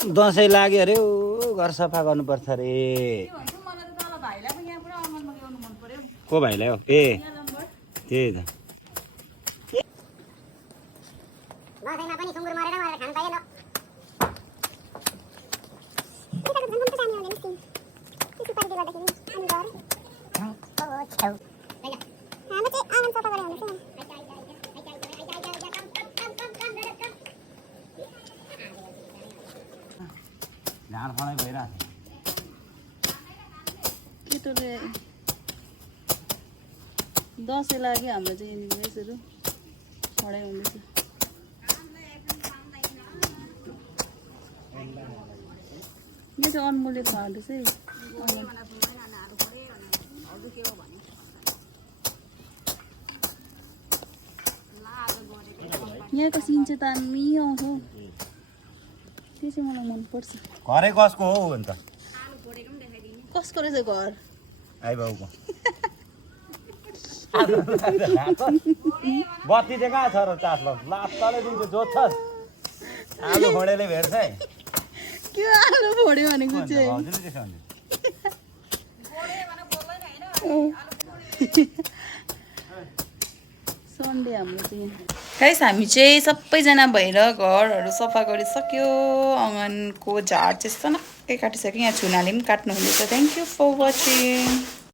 दसैँ लाग्यो अरे घर सफा गर्नुपर्छ अरे को भाइलाई हो ए त्यही त दसैँमा पनि सुँगुर मरेर मरेर खान पाइएन झाँड फडाइ भइरहेको केटोले दसैँ लाग्यो हाम्रो चाहिँ यहाँनिर यसरी पढाइ हुँदैछ यो चाहिँ अनमूल्य खाँदैछ है यहाँको सिन चाहिँ दामी आउँछ त्यो चाहिँ मलाई मनपर्छ घरै कसको हो अन्त कसको रहेछ घर आइ बाउको बत्ती चाहिँ कहाँ छ र चास्लो लास्टले दिन्छ जोत्छस् आलु फोडेले भेट्छ है के आलु फोड्यो भनेको चाहिँ भाउजूले त्यसो भन्छ सन्डे हाम्रो चाहिँ गाइस हामी चाहिँ सबैजना भएर घरहरू सफा गरिसक्यो आँगनको झार चाहिँ सनक्कै काटिसक्यो यहाँ छुनाले पनि काट्नु हुँदैछ थ्याङ्क यू फर वाचिङ